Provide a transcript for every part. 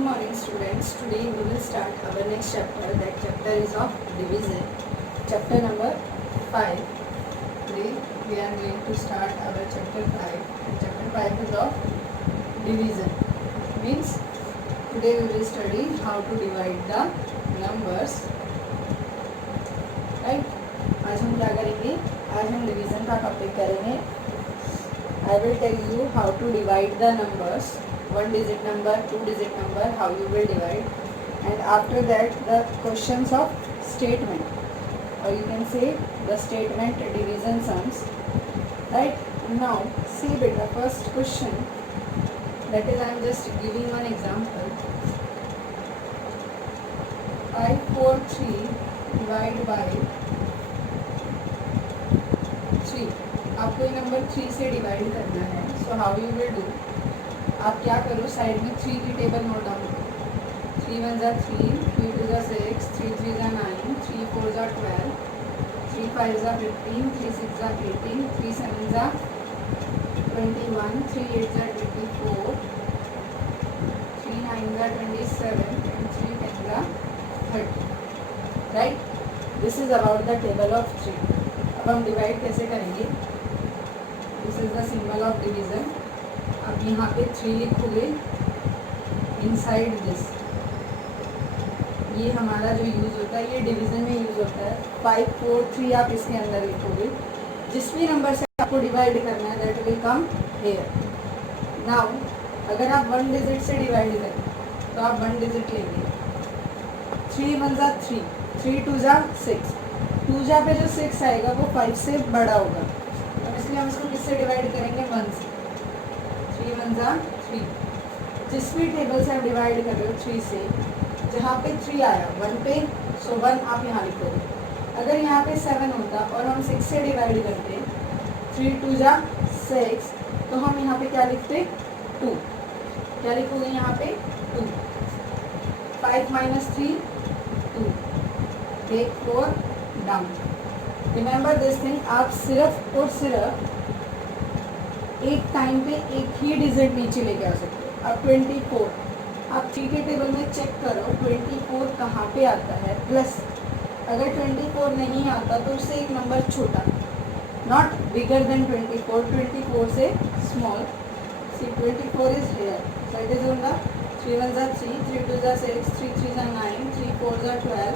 morning students. Today we will start our next chapter. That chapter is of division. Chapter number 5. Today we are going to start our chapter 5. And chapter 5 is of division. Means today we will study how to divide the numbers. Right? आज हम क्या करेंगे? आज हम division का topic करेंगे. I will tell you how to divide the numbers. One digit number, two digit number, how you will divide, and after that the questions of statement, or you can say the statement division sums. Right now, see beta, first question, that is I am just giving one example. 543 divide by 3. आपको ये number 3 से divide करना है. So how you will do, आप क्या करो, side में 3 की टेबल नोट डाउन करो. 3 1 जा 3, 3 2 जा 6, 3 3 जा 9, 3 4 जा 12, 3 5 जा 15, 3 6 जा 18, 3 7 जा 21, 3 8 जा 24, 3 9 जा 27 and 3 10 जा 30. Right, this is about the table of 3. अब हम डिवाइड कैसे करेंगे? This is the symbol of division. अब यहाँ पे 3 लिखोगे इनसाइड दिस. ये हमारा जो यूज़ होता है, ये डिवीज़न में यूज़ होता है. 5 4 3 आप इसके अंदर लिखोगे. जिस भी नंबर से आपको डिवाइड करना है that will come here. Now अगर आप 1 डिजिट से डिवाइड करें तो आप 1 डिजिट लेंगे. 3 1 जा 3, 3 2 जा 6. 2 जा पे जो 6 आएगा वो 5 से बड़ा होगा. अब इसलिए हम इसको किससे डिवाइड करेंगे? 1 से. 3 1 जा 3. जिस भी टेबल से आप डिवाइड कर रहे हो 3 से, जहाँ पे 3 आया 1 पे, सो 1 आप यहाँ लिखोगे. अगर यहाँ पे 7 होता और हम 6 से डिवाइड करते, 3 2 जा 6, तो हम यहाँ पे क्या लिखते? 2. क्या लिखोगे यहाँ पे? 2. 5 minus 3 2. Take 4 down. Remember this thing. आप सिर्फ और सिर्फ एक टाइम पे एक ही डिजिट नीचे लेके आ सकते हो. अब 24 आप 3 के टेबल में चेक करो 24 कहाँ पे आता है. प्लस अगर 24 नहीं आता तो उससे एक नंबर छोटा, नॉट बिगर देन 24, 24 से small. C 24 is here. So it is on the 3 1 जा 3, 3 2 जा 6, 3 3 जा 9, 3 4 जा 12,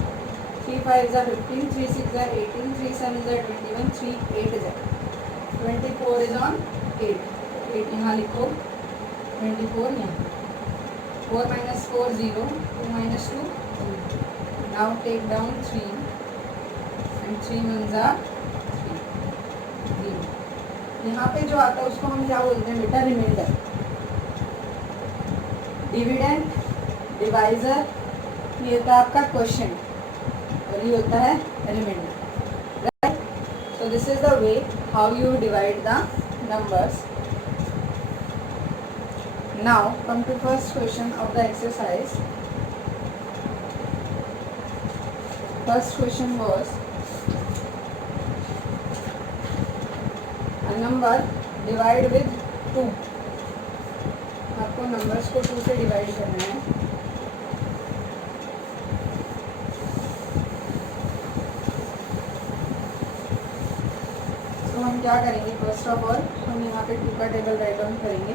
3 5 जा 15, 3 6 जा 18, 3 7 जा 21, 3 8 जा 24 इज ऑन 8. 8 यहाँ लिखो, 24 यहाँ. 4 minus 4 0, 2 minus 2 2. Now take down 3 and 3 1 जा 3 0. यहाँ पे जो आता है उसको हम क्या बोलते हैं बेटा? रिमाइंडर. डिविडेंड, डिवाइजर, ये होता है आपका क्वेश्चन और ये होता है remainder. Right, so this is the way how you divide the numbers. Now come to first question of the exercise. First question was a number divide with 2. आपको numbers को 2 से divide करना है. तो हम क्या करेंगे? फर्स्ट ऑफ ऑल हम यहाँ पे 2 का टेबल राइट डाउन करेंगे.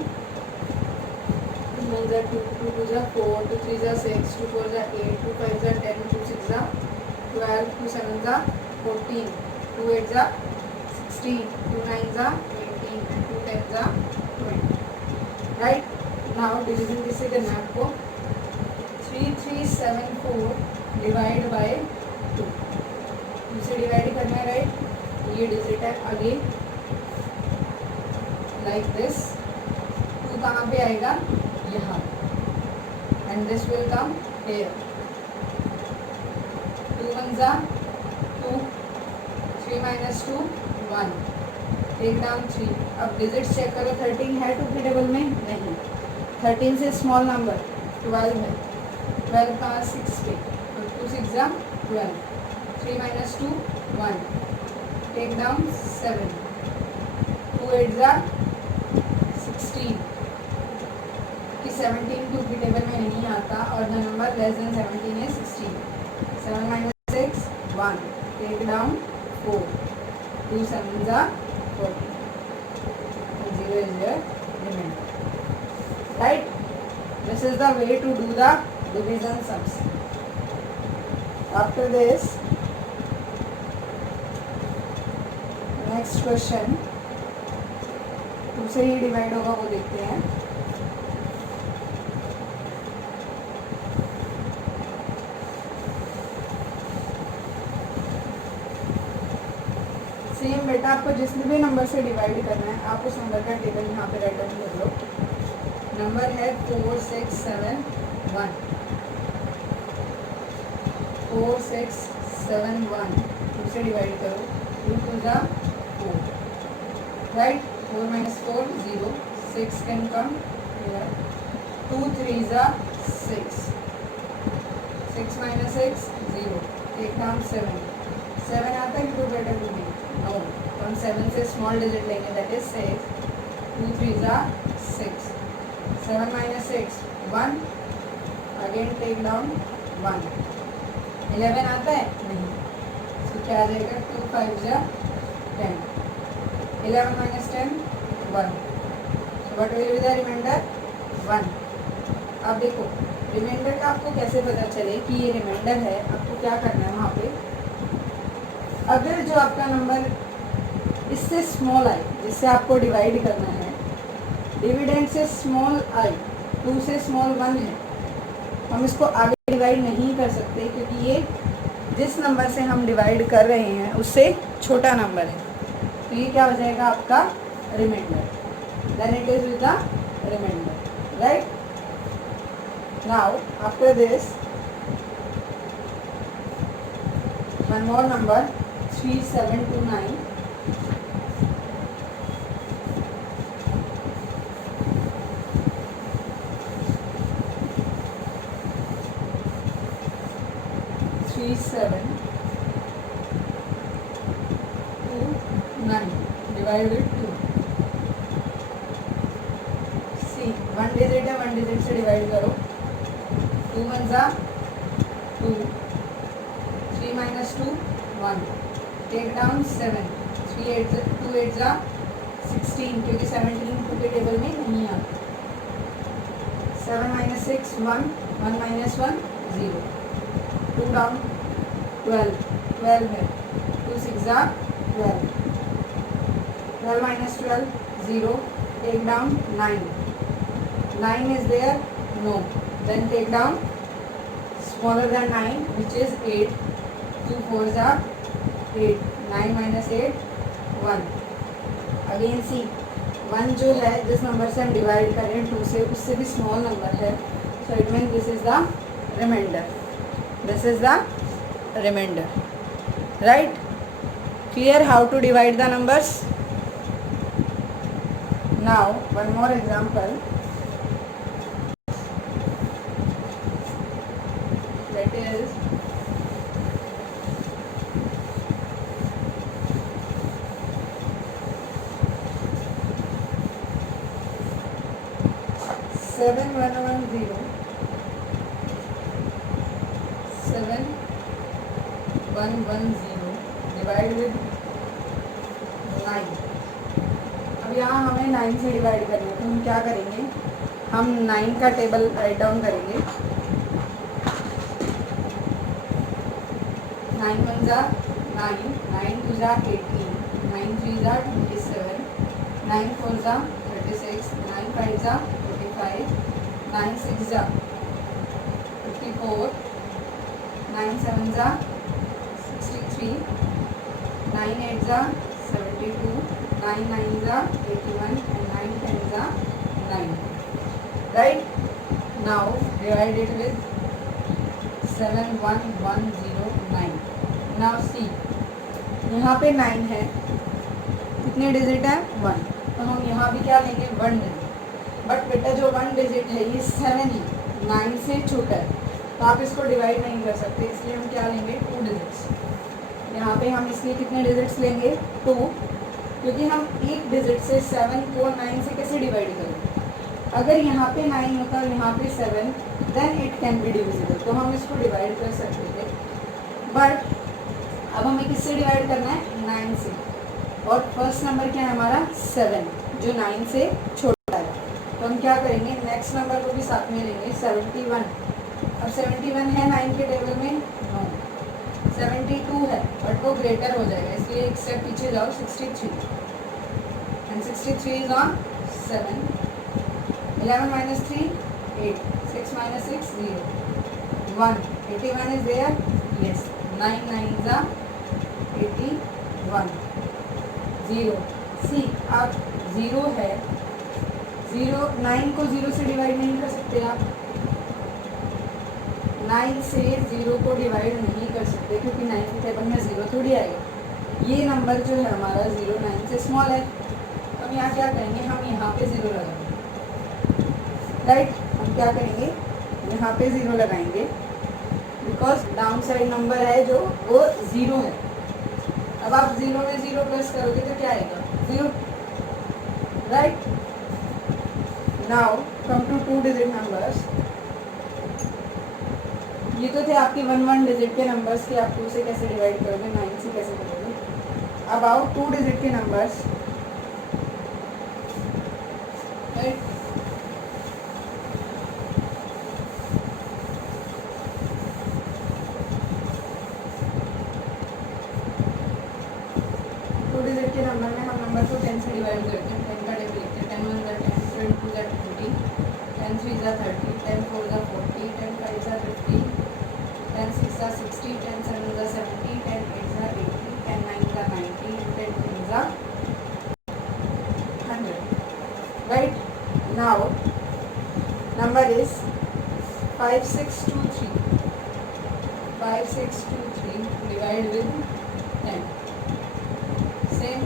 2 1 जा 2, 2 2 जा 4, 2 3 जा 6, 2 4 जा 8, 2 5 जा 10, 2 6 जा 12, 2 7 जा 14, 2 8 जा 16, 2 9 जा 18 and 2 10 जा 20. राइट, नाउ डिवीजन किसे करना है आपको? 3 3 7 4 डिवाइड बाय 2. इसे डिवाइड करना है. राइट, ये डिजिट है आगे लाइक दिस. 2 कहाँ पे आएगा? यहाँ. And this will come here. 2 1 जा 2, 3 minus 2 1. Take down 3. अब डिजिट चेक करो. 13 है 2 के टेबल में? नहीं. 13 से स्मॉल नंबर 12 है. 12 कहाँ? 6 पे. 2 6 जा 12. 3 minus 2 1. Take down 7. 2 8 जा 16. 17 टू की टेबल में नहीं आता और the number less than 17 is 16. 7 minus 6 1. Take down 4. 2 sevens are 14. And 0 is your remainder. Right? This is the way to do the division sums. After this, next question. तुमसे ही divide होगा वो देखते हैं. सेम बेटा आपको जिस भी नंबर से डिवाइड करना है आप उस नंबर का टेबल यहाँ पे राइट डाउन कर लो. नंबर है 4 6 7 1. 4 6 7 1 से डिवाइड करो. 2 2 जा 4. Right. 4 minus 4 0. 6 can come here. 2 3 जा 6. 6 minus 6 0. Take down 7. 7 आता है to better to be. No, हम 7 से स्मॉल डिजिट लेंगे दैट इज 6. 2 3 जा 6. 7 minus 6 1. Again take down 1. 11 आता है नहीं. तो क्या आ जाएगा 2 5 जा 10. 11 minus 10 1. So what will be the remainder? 1. अब देखो रिमाइंडर का आपको कैसे पता चले कि ये रिमाइंडर है. आपको क्या करना है वहाँ पे, अगर जो आपका नंबर इससे स्मॉल आई जिससे आपको डिवाइड करना है, डिविडेंड से स्मॉल आई 2 से स्मॉल 1 है, हम इसको आगे डिवाइड नहीं कर सकते क्योंकि ये जिस नंबर से हम डिवाइड कर रहे हैं उससे छोटा नंबर है. तो ये क्या हो जाएगा आपका remainder. Then it is with the remainder. Right. Now after this one more number 3 7 2 9. Three 7 2 9 divided with 2. See, 1 digit है, 1 डिजिट से डिवाइड करो. 2 1 जा 2. 3 minus 2 1. Take down 7. 3 8 2 8 जा 16 क्योंकि 17 2 के टेबल में नहीं आता. 7 minus 6 1. 1 minus 1 0. 2 डाउन 12. 12 है. 2 6 जा 12. 12 minus 12 0. Take down 9. 9 is there? No. Then take down smaller than 9 which is 8. 2 4s are 8. 9 minus 8 1. Again see 1 जो है जिस नंबर से हम डिवाइड कर रहे हैं 2 से, उससे भी स्मॉल नंबर है. So it means this is the remainder. This is the remainder. Right? Clear how to divide the numbers? Now one more example. That is 7 1 1 0. 7 1 1 0 divide with 9. अब यहाँ हमें 9 से डिवाइड करना है तो हम क्या करेंगे, हम 9 का टेबल राइट डाउन करेंगे. 9 1 जा 9. 9 2 जा 18. 9 3 जा 27. 9 4 जा 36. 9 5 जा 45. 9 6 जा 54. 9 7 जा 63. 9 8 जा 72. 9 9 जा 81 and 9 10 जा 9. Right? Now divide it with 7 1 1 0 9. Now see, यहाँ पे 9 है, कितने डिजिट है 1. तो हम यहाँ भी क्या लेंगे 1 डिजिट. बट बेटा जो 1 डिजिट है ये 7 ही 9 से छोटा है तो आप इसको डिवाइड नहीं कर सकते, इसलिए हम क्या लेंगे 2 डिजिट्स. यहाँ पे हम इसलिए कितने डिजिट्स लेंगे 2, क्योंकि हम एक डिजिट से 7 को 9 से कैसे डिवाइड करेंगे. अगर यहाँ पे 9 होता और यहाँ पे 7, then it can be divisible, तो हम इसको डिवाइड कर सकते थे। बट अब हमें किससे डिवाइड करना है? 9 से। और फर्स्ट नंबर क्या है हमारा? 7, जो 9 से छोटा है। तो हम क्या करेंगे, नेक्स्ट नंबर को भी साथ में लेंगे, 71। अब 71 है 9 के टेबल में? नो। 72 है, बट वो ग्रेटर हो जाएगा, इसलिए एक स्टेप पीछे जाओ, 63। And 63 is on 7। 11 minus 3, 8. 6 minus 6, 0. 1. 81 is there? Yes. 9 9s are 81. 0. See, अब 0 है, 0 9 को 0 से डिवाइड नहीं कर सकते आप। 9 से 0 को डिवाइड नहीं कर सकते, क्योंकि 9 के टेबल में 0 थोड़ी आएगा। ये नंबर जो है हमारा 0 9 से स्मॉल है, तो हम यहाँ क्या करेंगे, हम यहाँ पे 0 लगाएंगे। राइट, हम क्या करेंगे, यहाँ पे 0 लगाएंगे, बिकॉज डाउन साइड नंबर है जो वो 0 है। अब आप 0 में 0 प्लस करोगे तो क्या आएगा? 0। Right, now come to 2 digit numbers. ये तो थे आपके 1 डिजिट के नंबर्स कि आप 2 से कैसे डिवाइड करोगे, 9 से कैसे करोगे। अब आओ 2 डिजिट के नंबर्स। राइट, के नंबर में हम नंबर को 10 से डिवाइड करते हैं। 10 का टेबल लिखते हैं, 10 1 जा 10, 10 2 जा 20, 10 3 जा 30, 10 4 जा 40, 10 5 जा 50, 10 6 जा 60, 10 7 जा 70, 10 8 जा 80, 10 9 जा 90, 10 10 जा 100. Right? Now, number is 5623. 5623 divide with 10. Same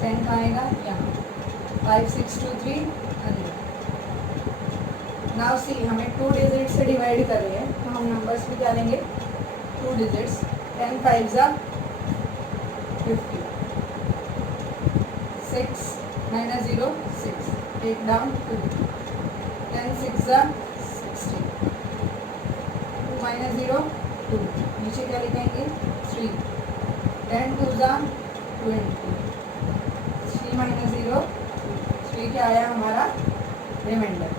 10 का आएगा यहाँ, 5623 100. नाउ सी, हमें 2 डिजिट से डिवाइड कर रहे हैं, तो हम नंबर्स भी क्या लेंगे? 2 डिजिट्स। 10 5 जा 50, 6 minus 0 6, take down 2, 10 6 जा 60, 2 minus 0 2, नीचे क्या लिखेंगे? 3, 10 2 जा 20, 3 minus 0 3, क्या आया हमारा? रिमाइंडर।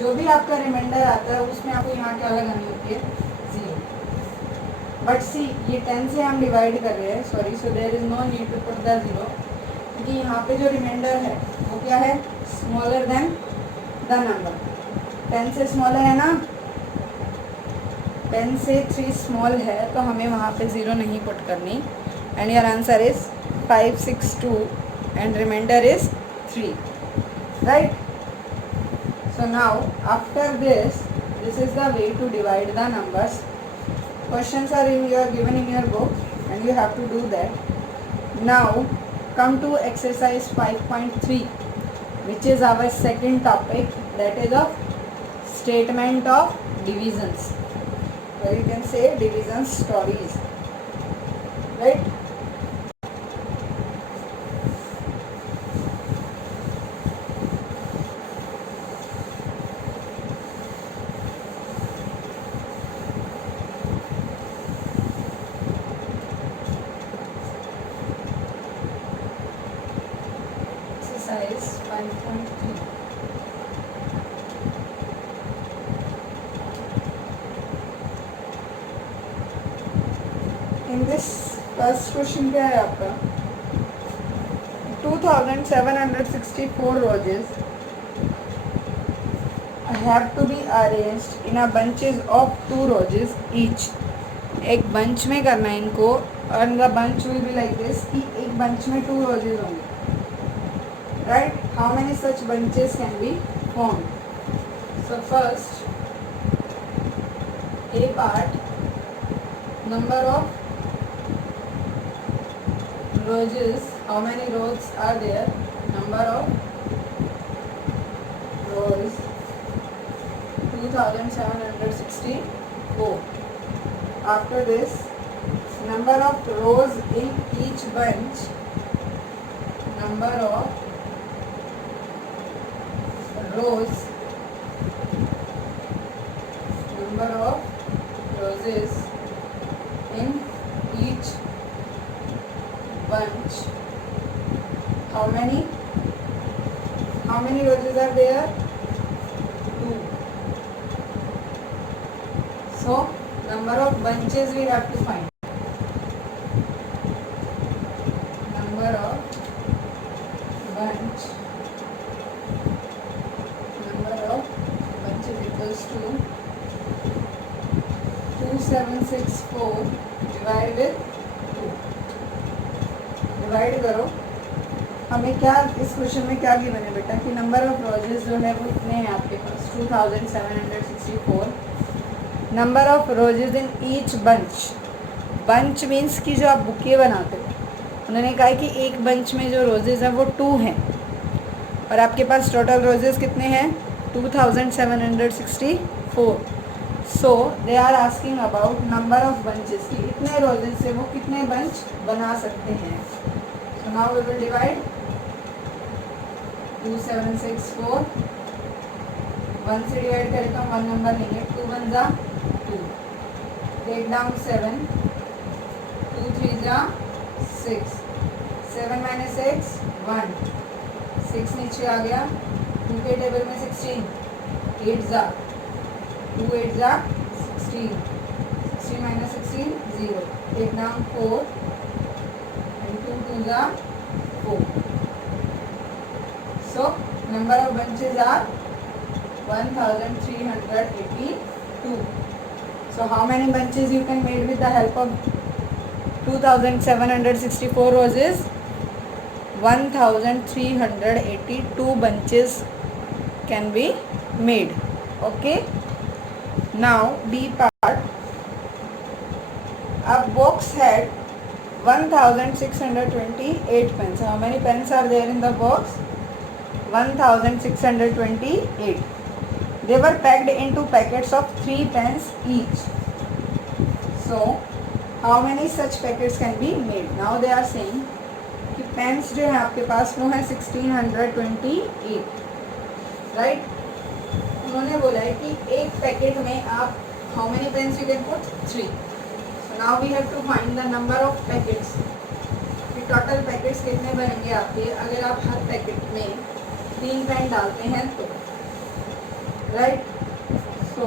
जो भी आपका रिमाइंडर आता है उसमें आपको यहाँ क्या लगानी होती है? 0। बट सी, ये 10 से हम डिवाइड कर रहे हैं, sorry, so there is no need to put the 0, क्योंकि यहाँ पे जो रिमाइंडर है वो क्या है? Smaller than the number. 10 से स्मॉलर है ना, 10 से 3 स्मॉल है, तो हमें वहाँ पे 0 नहीं पुट करनी। And your answer is 562 and remainder is 3. Right? So now after this is the way to divide the numbers. Questions are given in your book and you have to do that. Now come to exercise 5.3, which is our second topic, that is of statement of divisions, or you can say division stories. Right? Exercise 5.3. In this first question क्या है आपका? 2764 roses have to be arranged in a bunches of 2 roses each. एक bunch में करना है इनको, और the bunch will be like this, कि एक बंच में 2 रोजेज होंगे. Right? How many such bunches can be formed? So first, A part, number of roses, how many rows are there? Number of rows 2764. After this, number of rows in each bunch, number of rows number of roses in each bunch. How many roses are there? 2. So number of bunches we have to find. Number of bunches equals to 2764 divide with 2. Divide करो. हमें क्या इस question में क्या given है बेटा कि number of roses जो है वो कितने हैं आपके पास 2764. Number of roses in each bunch. Bunch means कि जो आप बुके बनाते हो. उन्होंने कहा है कि एक बंच में जो रोजेस हैं वो 2 हैं और आपके पास टोटल रोजेस कितने हैं 2764. So they are asking about number of bunches कि इतने रोजेस से वो कितने बंच बना सकते हैं. So now we will divide 2764. 1 से डिवाइड करें तो हम 1 नंबर लेंगे. 2 1 जा 2. Take down 7. 2 3 जा 6. 7 minus 6 1. 6 नीचे आ गया. 2 के टेबल में 16. 8 जा 2 8 जा 16. 16 minus 16 0. टेक डाउन 4 and 2 2 जा 4. So number of bunches are 1382. So how many bunches you can make with the help of 2764 roses? 1382 bunches can be made. Okay. Now B part. A box had 1628 pens. How many pens are there in the box? 1628. They were packed into packets of 3 pens each. So how many such packets can be made? Now they are saying कि pens जो है आपके पास वो है 1628. Right. उन्होंने बोला है कि एक पैकेट में आप how many pens you can put 3. So now we have to find the number of packets. Total packets कितने बनेंगे आपके अगर आप हर पैकेट में 3 पेन डालते हैं तो. Right. So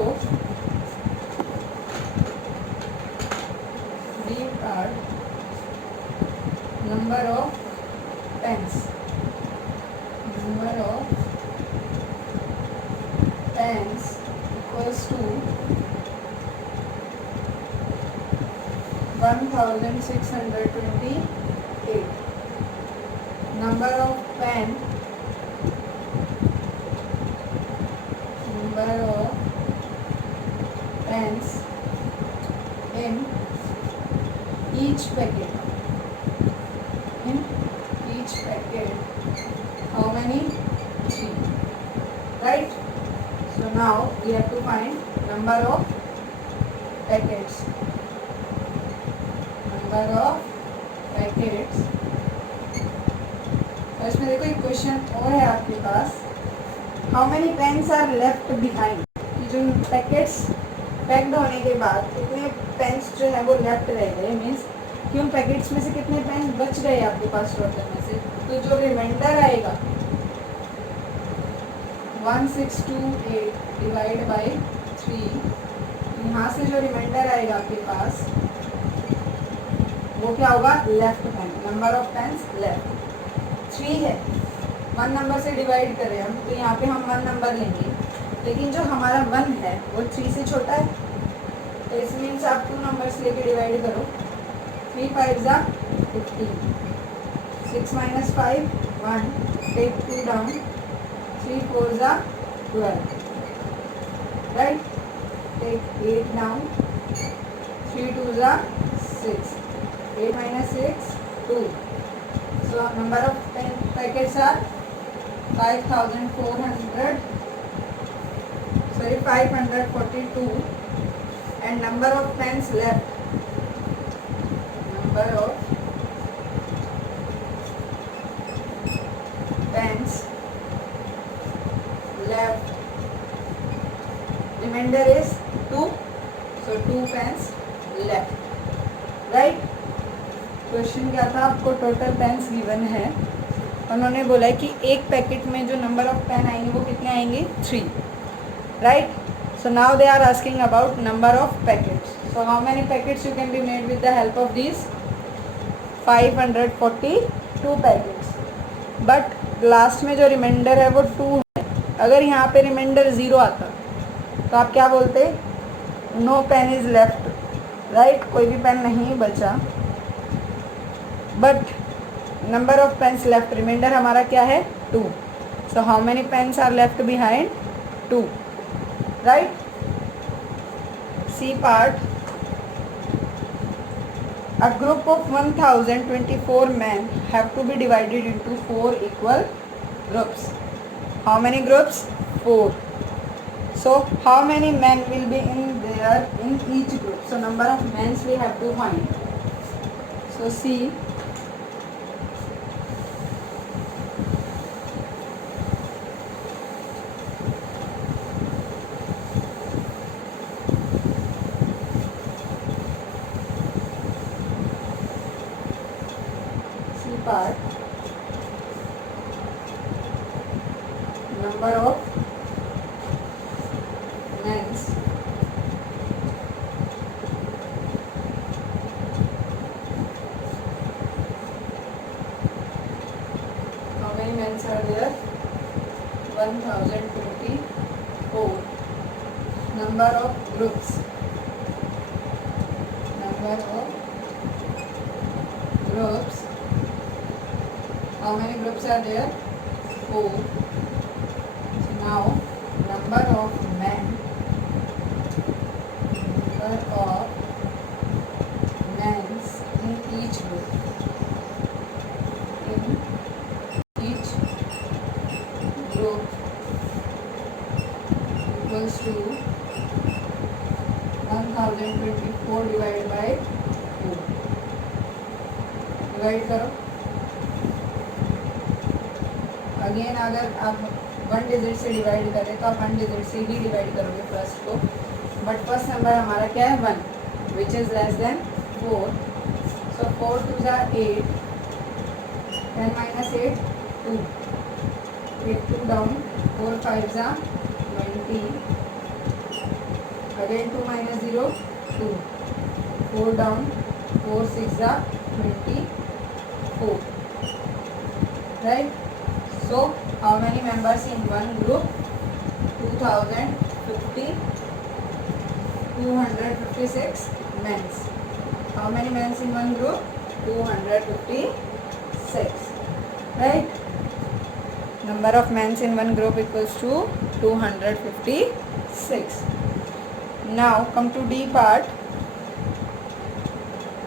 number of pens. Number of pens equals to 1628. Number of pens in each packet. How many? 3. Right. So now we have to find number of packets. Number of packets. तो इसमें देखो एक question और है आपके पास. How many pens are left behind? जो packets packed होने के बाद कितने पेन्स जो है वो लेफ्ट रह गए. मीन्स कि उन पैकेट्स में से कितने पेन बच गए आपके पास टोटल में से. तो जो रिमाइंडर आएगा 1628 डिवाइड बाई 3. यहाँ से जो रिमाइंडर आएगा आपके पास वो क्या होगा left pen. Number of pens left 3 है. 1 नंबर से डिवाइड करें हम तो यहाँ पे हम 1 नंबर लेंगे. लेकिन जो हमारा 1 है वो 3 से छोटा है. तो इस मीन्स आप 2 नंबर्स लेके डिवाइड करो. 3 5 जा 15. 6 minus 5 1. Take 2 down. 3 4 जा 12. Right. Take 8 down. 3 2 जा 6. 8 minus 6 2. So number of packets are 542. And number of pens left. Number of pens left remainder is 2, so 2 pens left, right? Question क्या था, आपको total pens given है, उन्होंने बोला है कि एक पैकेट में जो नंबर ऑफ पेन आएंगे वो कितने आएंगे, 3, right? So now they are asking about number of packets. So how many packets you can be made with the help of this, 542 packets. But last में जो रिमाइंडर है वो 2 है. अगर यहाँ पे रिमाइंडर 0 आता तो आप क्या बोलते, no pen is left, right? कोई भी पेन नहीं बचा. But number of pens left, remainder हमारा क्या है, 2. So how many pens are left behind, 2, right? C part. A group of 1024 men have to be divided into 4 equal groups. How many groups? 4. So how many men will be in each group? So number of men we have to find. So see, part, number of men's how many men's are there, 1024. Number of groups, how many groups are there, 4. So now number of men in each group, equals to 1024 divided by 2. Divide करो. Again अगर आप 1 digit से divide करें तो आप 1 digit से ही divide करोगे first को. बट फर्स्ट नंबर हमारा क्या है, 1, विच इज़ लेस देन 4. सो 4 2 ज़ा 8, 10 minus 8 2, 8 2 down, 4 5 ज़ा 20, again 2 minus 0 2, 4 down, 4 6 ज़ा 24, right? So how many members in one group, 256 men. How many men in one group, 256, right? Number of men in one group equals to 256. Now come to D part.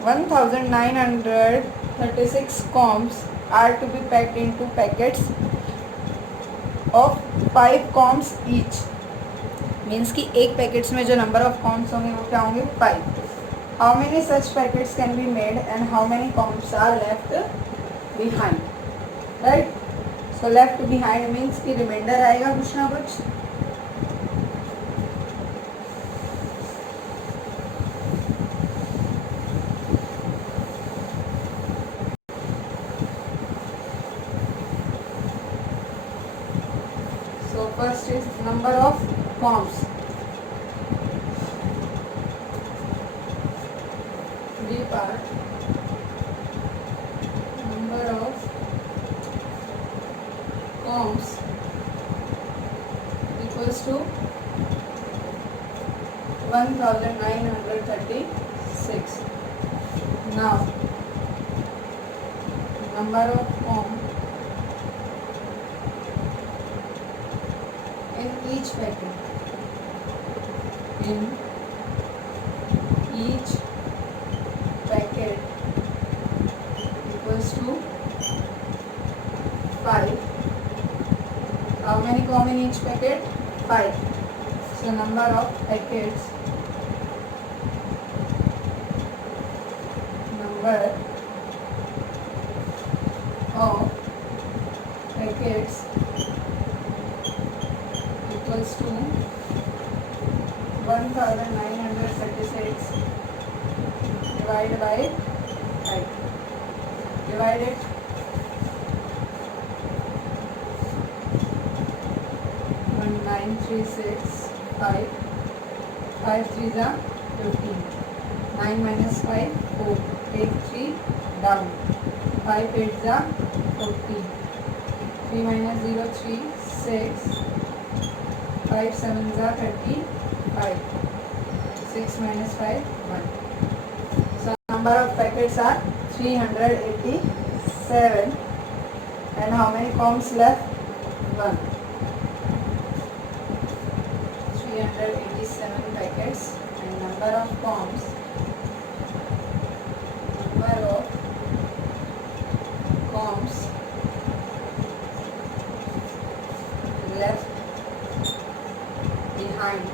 1936 combs are to be packed into packets of 5 combs each. Means कि एक packets में जो number of corms होंगे वो क्या होंगे, 5. How many such packets can be made and how many combs are left behind, right? So left behind means कि remainder आएगा कुछ ना कुछ. First is number of combs. D part, number of combs equals to 1936. Now number of combs in each packet, equals to 5. How many comb in each packet, 5. So number of packets, equals to 1936 divided by 5. Divide it. 1936 5. 5 3s are 15. 9 minus 5 4. Take 3 down. 5 8s are 14. 3 minus 0 3 6. 5 7s are 35. 6 minus 5 1. So number of packets are 387. And how many combs left? 1. 387 packets. And number of combs left behind.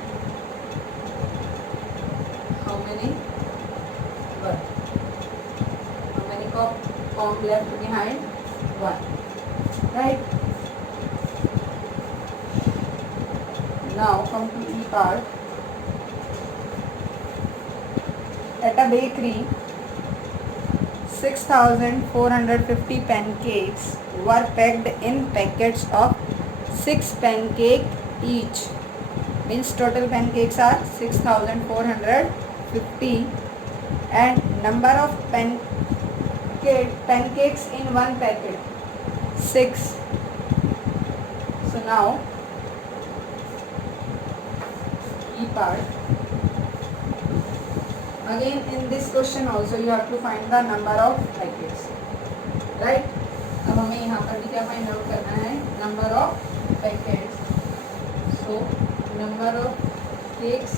How many? 1. How many comb left behind? 1. Right? Now come to E part. At a bakery, 6,450 pancakes were packed in packets of 6 pancake each. Means total pancakes are 6,450 and number of pancakes in one packet 6. So now E part. Again in this question also you have to find the number of packets, right? अब हमें यहाँ पर भी क्या find out करना है? Number of packets. So number of cakes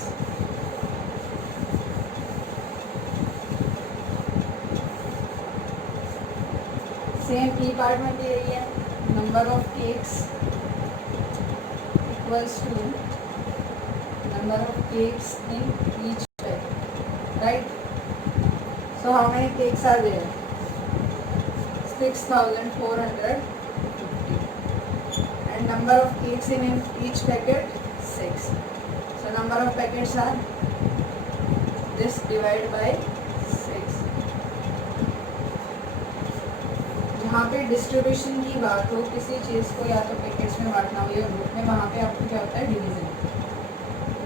same E part में भी यही है. Number of cakes equals to number of cakes in each packet, right? So how many cakes are there? 6,450 and number of cakes in each packet 6. So number of packets are this divided by 6. यहाँ पे distribution की बात हो, किसी चीज़ को या तो packets में बांटना हो या ग्रुप में, वहाँ पे आपको क्या होता है? Division.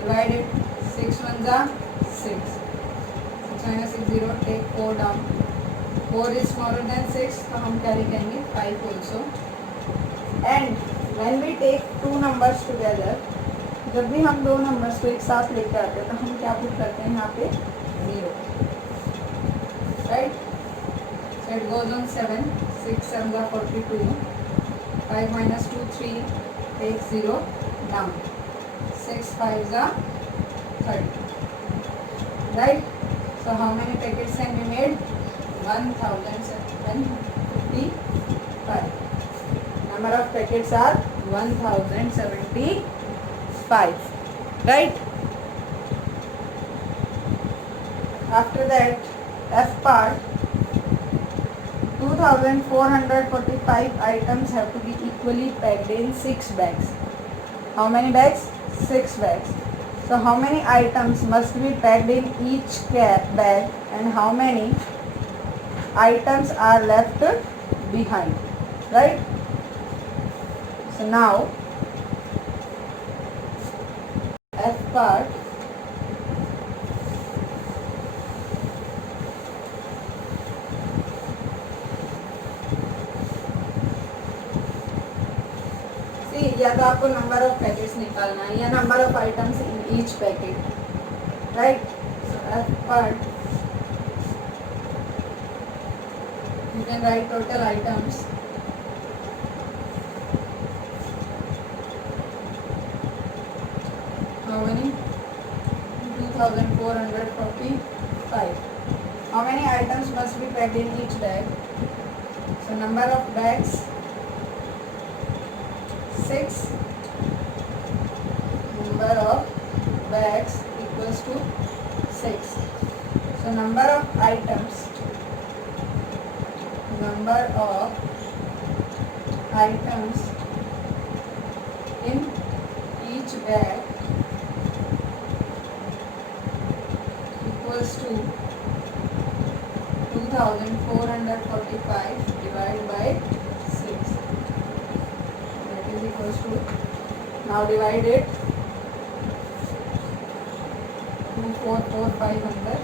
Divided 6 1s are 6. 6 minus 6 0. Take 4 down. 4 is smaller than 6, तो हम क्या लिखेंगे? 5 also. And when we take two numbers together, जब भी हम दो नंबर्स को एक साथ लेके आते हैं तो हम क्या पुट करते हैं यहाँ पे? 0, right? So it goes on 7. 6 7s are 42. 5 minus 2 3. Take 0 down. 6 5s are 30. Right? So how many packets can be made? 1,755. Number of packets are 1,075. Right? After that, F part, 2,445 items have to be equally packed in 6 bags. How many bags? 6 bags. So how many items must be packed in each bag and how many items are left behind, right? So now F part, see या तो आपको number of packets निकालना है या number of items in each packet, right? So F part you can write total items how many? 2,445. How many items must be packed in each bag? So number of bags 6. Number of bags equals to 6. So number of items in each bag equals to 2445 divided by 6. That is equals to, now divide it, 2445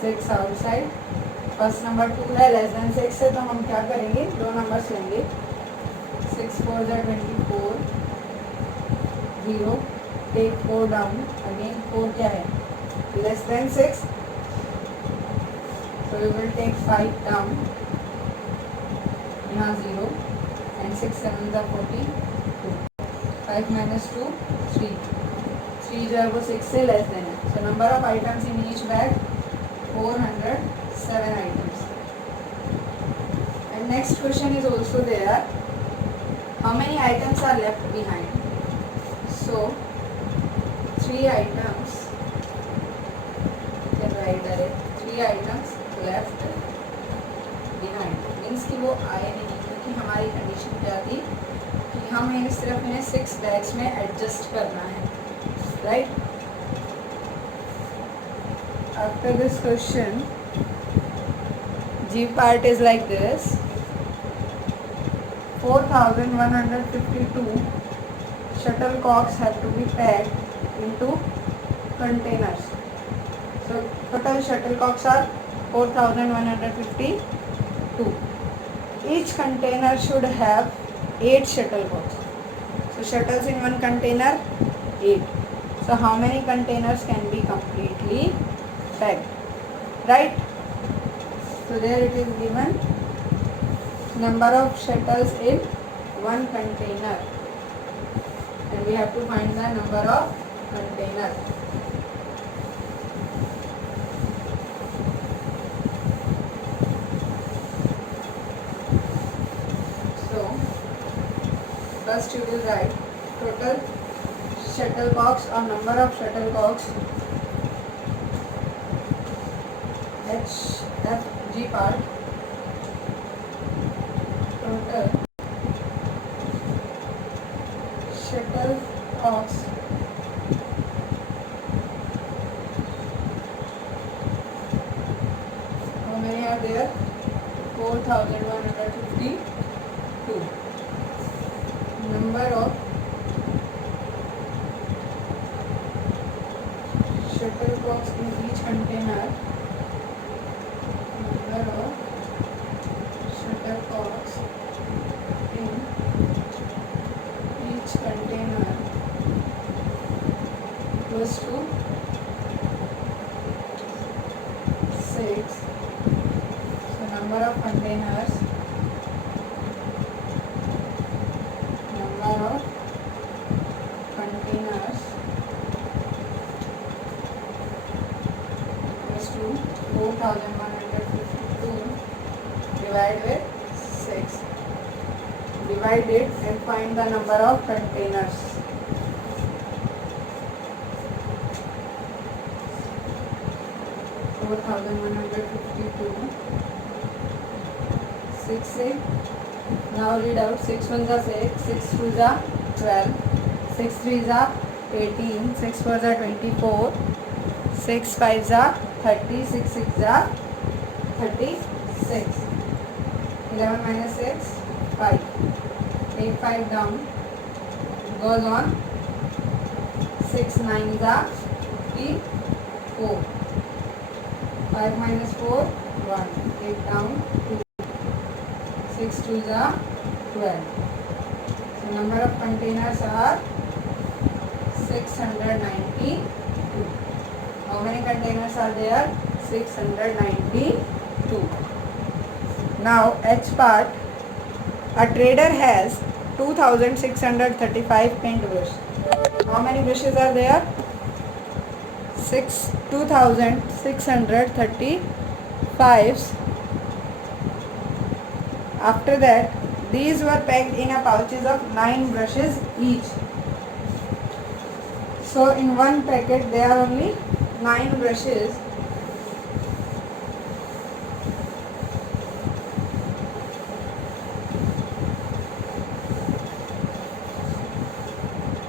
6 outside. First number 2 है, less than 6 है, तो हम क्या करेंगे, दो numbers लेंगे. 6 4 जा 24, 0, take 4 down, again 4 क्या है, less than 6, so we will take 5 down, यहाँ 0, and 6 7 जा 42, 5 minus 2 3, 3 जो है वो 6 से लेस देन है. so number of items in each bag 407 items. And next question is also there, how many items are left behind. So 3 items, can write that 3 items left behind, means कि वो आए नहीं, क्योंकि हमारी condition क्या थी कि हमें सिर्फ इन्हें 6 बैग्स में एडजस्ट करना है, right. After this question G part is like this, 4152 shuttlecocks have to be packed into containers. So total shuttlecocks are 4152. Each container should have 8 shuttlecocks. So shuttles in one container 8. So how many containers can be completely packed, right? So there it is given, number of shuttles in one container, and we have to find the number of containers. So first you will write total shuttlecocks or number of shuttlecocks, G part, total shuttlecocks how many are there, 4152. Number of shuttlecocks in each container, number of shuttlecocks in each container equals to 6. So number of containers, equals to 4152 divided with 6. Divide it and find the number of containers. Four 4152, 6 से, now read out, 6 1 जा 6, 6 2 जा 12, 6 3 जा 18, 6 4 जा 24, 6 5 जा 30, 6 6 जा 36, 11 minus 6 5, take 5 down, goes on, 6 9 जा 54, 5 minus 4 1, take down 2, 6 2 जा 12. So number of containers are 692. How many containers are there? 692. Now H part, a trader has 2635 paint brush. How many brushes are there? 2635. After that, these were packed in a pouches of 9 brushes each. So in one packet there are only 9 brushes.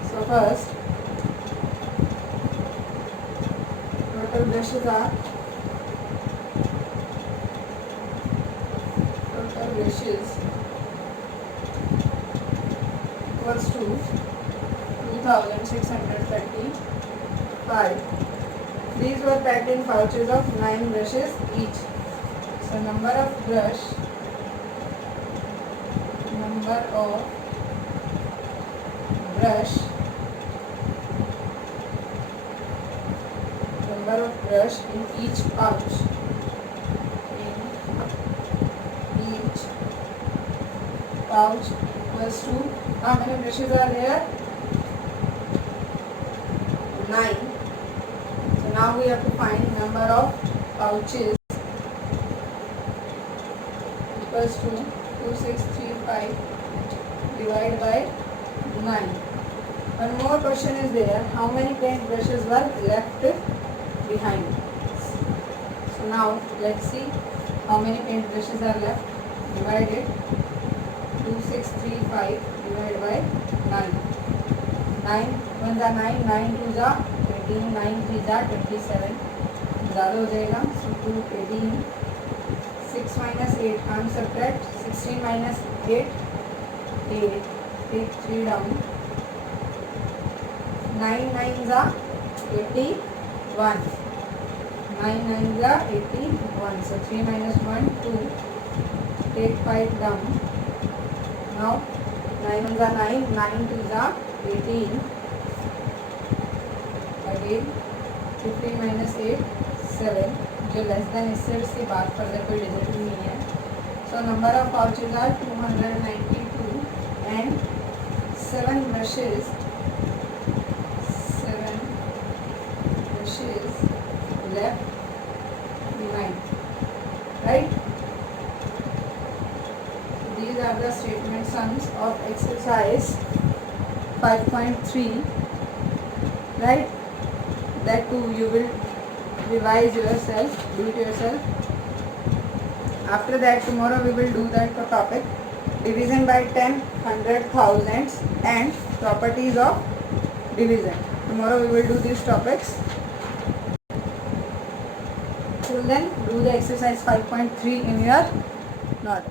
So first, total total brushes equals to 2635. These were packed in pouches of 9 brushes each. So number of brush in each pouch equals to, how many brushes are there? 9. So now we have to find number of pouches equals to 2635 divided by 9. One more question is there, how many paint brushes were left behind? So now let's see how many paint brushes are left. Divided 2635 divided by 9. 9 1 are 9, 9 2 are 18, 9 3 are 27. ज़्यादा हो जाएगा. So 2 18. 6 minus 8, हम subtract 16 minus 8, 8. Take 3 down. 9 9s are 81. 9 9s are 81. So 3 minus 1 2. Take 5 down. Now 9 1s are 9, 9 2s are 18. Again 15 minus 8 7. जो less than इससे उसके बाद further कोई digit नहीं है. So number of pouches are 292 and 7 brushes left behind, right? These are the statement sums of exercise 5.3, right? That too you will revise yourself, do it yourself. After that tomorrow we will do that topic, division by 10, 100, thousands and properties of division. Tomorrow we will do these topics. Till then do the exercise 5.3 in your note.